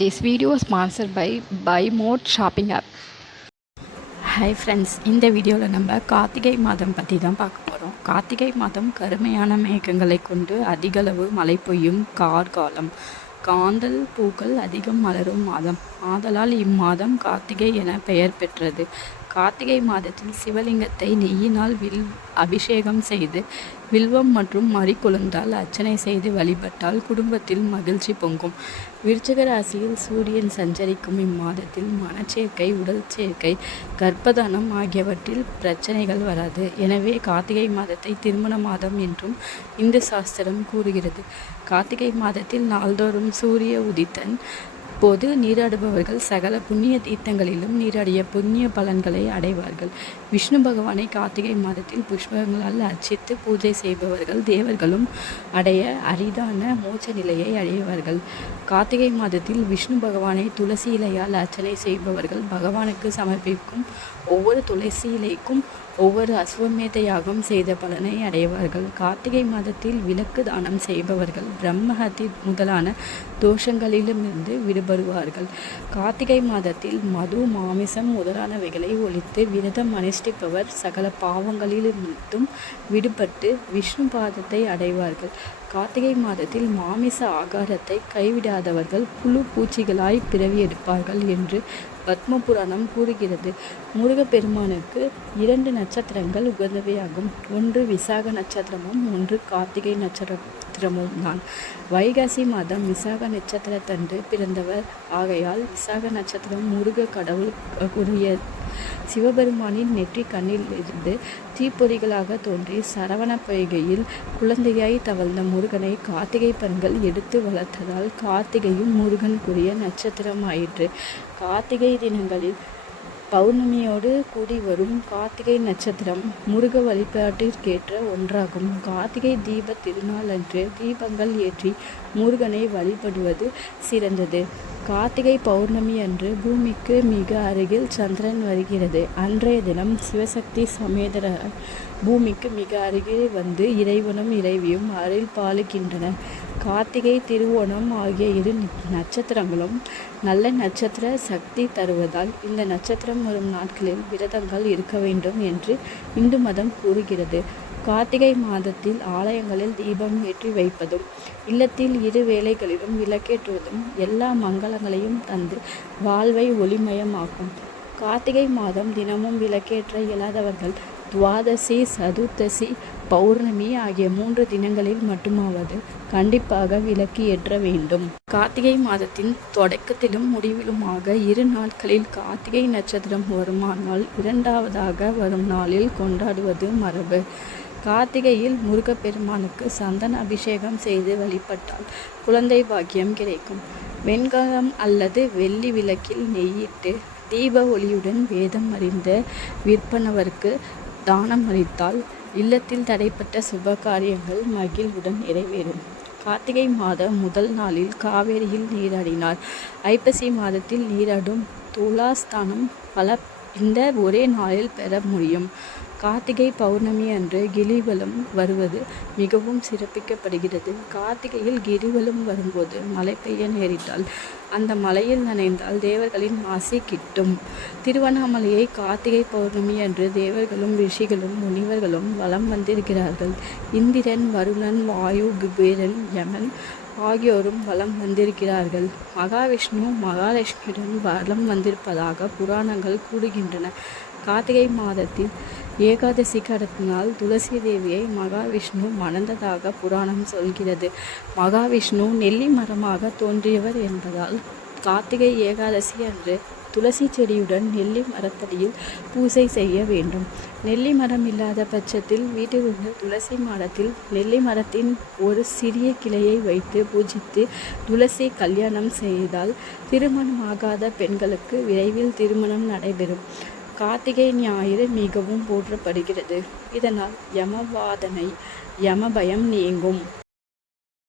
This video is sponsored by Buy Mode Shopping app. Hi friends, இந்த வீடியோவில் நம்ம கார்த்திகை மாதம் பற்றி தான் பார்க்க போகிறோம். கார்த்திகை மாதம் கருமையான மேகங்களை கொண்டு அதிகளவு மழை பெய்யும் கார்காலம். காந்தல் பூக்கள் அதிகம் மலரும் மாதம். ஆதலால் இம்மாதம் கார்த்திகை என பெயர் பெற்றது. கார்த்திகை மாதத்தில் சிவலிங்கத்தை நெய்யினால் அபிஷேகம் செய்து வில்வம் மற்றும் மறிக்கொழுந்தால் அர்ச்சனை செய்து வழிபட்டால் குடும்பத்தில் மகிழ்ச்சி பொங்கும். விருச்சிக ராசியில் சூரியன் சஞ்சரிக்கும் இம்மாதத்தில் மனச்சேர்க்கை, உடல் சேர்க்கை, கர்ப்பதானம் ஆகியவற்றில் பிரச்சனைகள் வராது. எனவே கார்த்திகை மாதத்தை திருமண மாதம் என்றும் இந்து சாஸ்திரம் கூறுகிறது. கார்த்திகை மாதத்தில் நாள்தோறும் சூரிய உதித்தன் போது நீராடுபவர்கள் சகல புண்ணிய தீர்த்தங்களிலும் நீராடிய புண்ணிய பலன்களை அடைவார்கள். விஷ்ணு பகவானை கார்த்திகை மாதத்தில் புஷ்பங்களால் அர்ச்சித்து பூஜை செய்பவர்கள் தேவர்களும் அடைய அரிதான மோட்ச நிலையை அடைவார்கள். கார்த்திகை மாதத்தில் விஷ்ணு பகவானை துளசி இலையால் அர்ச்சனை செய்பவர்கள் பகவானுக்கு சமர்ப்பிக்கும் ஒவ்வொரு துளசி இலைக்கும் ஒவ்வொரு அஸ்வமேத யாகம் செய்த பலனை அடைவார்கள். கார்த்திகை மாதத்தில் விளக்கு தானம் செய்பவர்கள் பிரம்மஹத்தி முதலான தோஷங்களிலுமிருந்து விடுபடுவார்கள். கார்த்திகை மாதத்தில் மது, மாமிசம் முதலானவைகளை ஒழித்து விரதம் அனுஷ்டிப்பவர் சகல பாவங்களிலிருந்தும் விடுபட்டு விஷ்ணு பாதத்தை அடைவார்கள். கார்த்திகை மாதத்தில் மாமிச ஆகாரத்தை கைவிடாதவர்கள் புழு பூச்சிகளாய் பிறவி எடுப்பார்கள் என்று பத்ம புராணம் கூறுகிறது. முருகப்பெருமானுக்கு 2 நட்சத்திரங்கள் உகந்தவையாகும். ஒன்று விசாக நட்சத்திரமும் ஒன்று கார்த்திகை நட்சத்திரமும் தான். வைகாசி மாதம் விசாக நட்சத்திரத்தன்று பிறந்தவர் ஆகையால் விசாக நட்சத்திரம் முருக கடவுள் கூறிய சிவபெருமானின் நெற்றி கண்ணில் இருந்து தீப்பொறிகளாக தோன்றி சரவண பொய்கையில் குழந்தையாய் தவழ்ந்த முருகனை கார்த்திகை பெண்கள் எடுத்து வளர்த்ததால் கார்த்திகையும் முருகனுக்குரிய நட்சத்திரம் ஆயிற்று. கார்த்திகை தினங்களில் பௌர்ணமியோடு கூடி வரும் கார்த்திகை நட்சத்திரம் முருக வழிபாட்டிற்கேற்ற ஒன்றாகும். கார்த்திகை தீப திருநாளன்று தீபங்கள் ஏற்றி முருகனை வழிபடுவது சிறந்தது. கார்த்திகை பௌர்ணமி அன்று பூமிக்கு மிக அருகில் சந்திரன் வருகிறது. அன்றைய தினம் சிவசக்தி சமேதர பூமிக்கு மிக அருகில் வந்து இறைவனும் இறைவியும் அருள் பாலிக்கின்றனர். கார்த்திகை, திருவோணம் ஆகிய 2 நட்சத்திரங்களும் நல்ல நட்சத்திர சக்தி தருவதால் இந்த நட்சத்திரம் வரும் நாட்களில் விரதங்கள் இருக்க வேண்டும் என்று இந்து மதம் கூறுகிறது. கார்த்திகை மாதத்தில் ஆலயங்களில் தீபம் ஏற்றி வைப்பதும் இல்லத்தில் 2 வேளைகளிலும் விளக்கேற்றுவதும் எல்லா மங்களங்களையும் தந்து வாழ்வை ஒளிமயமாக்கும். கார்த்திகை மாதம் தினமும் விளக்கேற்ற இயலாதவர்கள் துவாதசி, சதுர்த்தசி, பௌர்ணமி ஆகிய 3 தினங்களில் மட்டுமாவது கண்டிப்பாக விளக்கு ஏற்ற வேண்டும். கார்த்திகை மாதத்தின் தொடக்கத்திலும் முடிவிலுமாக 2 நாட்களில் கார்த்திகை நட்சத்திரம் வருமானால் 2வதாக வரும் நாளில் கொண்டாடுவது மரபு. கார்த்திகையில் முருகப்பெருமானுக்கு சந்தன அபிஷேகம் செய்து வழிபட்டால் குழந்தை பாக்கியம் கிடைக்கும். வெண்கலம் அல்லது வெள்ளி விளக்கில் நெய்யிட்டு தீப ஒளியுடன் வேதம் அறிந்த விற்பனவருக்கு தானம் அளித்தால் இல்லத்தில் தடைப்பட்ட சுப காரியங்கள் மகிழ்வுடன் நிறைவேறும். கார்த்திகை மாத முதல் நாளில் காவேரியில் நீராடினார். ஐப்பசி மாதத்தில் நீராடும் துலாஸ்தானம் பல இந்த ஒரே நாளில் பெற முடியும். கார்த்திகை பௌர்ணமி அன்று கிரிவலம் வருவது மிகவும் சிறப்பிக்கப்படுகிறது. கார்த்திகையில் கிரிவலம் வரும்போது மழை பெய்ய நேரிட்டால் அந்த மலையில் நனைந்தால் தேவர்களின் ஆசி கிட்டும். திருவண்ணாமலையை கார்த்திகை பௌர்ணமி அன்று தேவர்களும் ரிஷிகளும் முனிவர்களும் வலம் வந்திருக்கிறார்கள். இந்திரன், வருணன், வாயு, குபேரன், யமன் ஆகியோரும் வலம் வந்திருக்கிறார்கள். மகாவிஷ்ணு மகாலட்சுமியுடன் வலம் வந்திருப்பதாக புராணங்கள் கூறுகின்றன. கார்த்திகை மாதத்தில் ஏகாதசி கடத்தினால் துளசி தேவியை மகாவிஷ்ணு மணந்ததாக புராணம் சொல்கிறது. மகாவிஷ்ணு நெல்லி மரமாக தோன்றியவர் என்பதால் கார்த்திகை ஏகாதசி அன்று துளசி செடியுடன் நெல்லி மரத்தடியில் பூஜை செய்ய வேண்டும். நெல்லி மரம் இல்லாத பட்சத்தில் வீட்டில் உள்ள துளசி மாடத்தில் நெல்லி மரத்தின் ஒரு சிறிய கிளையை வைத்து பூஜித்து துளசி கல்யாணம் செய்தால் திருமணமாகாத பெண்களுக்கு விரைவில் திருமணம் நடைபெறும். கார்த்திகை ஞாயிறு மிகவும் போற்றப்படுகிறது. இதனால் யமவாதனை, யமபயம் நீங்கும்.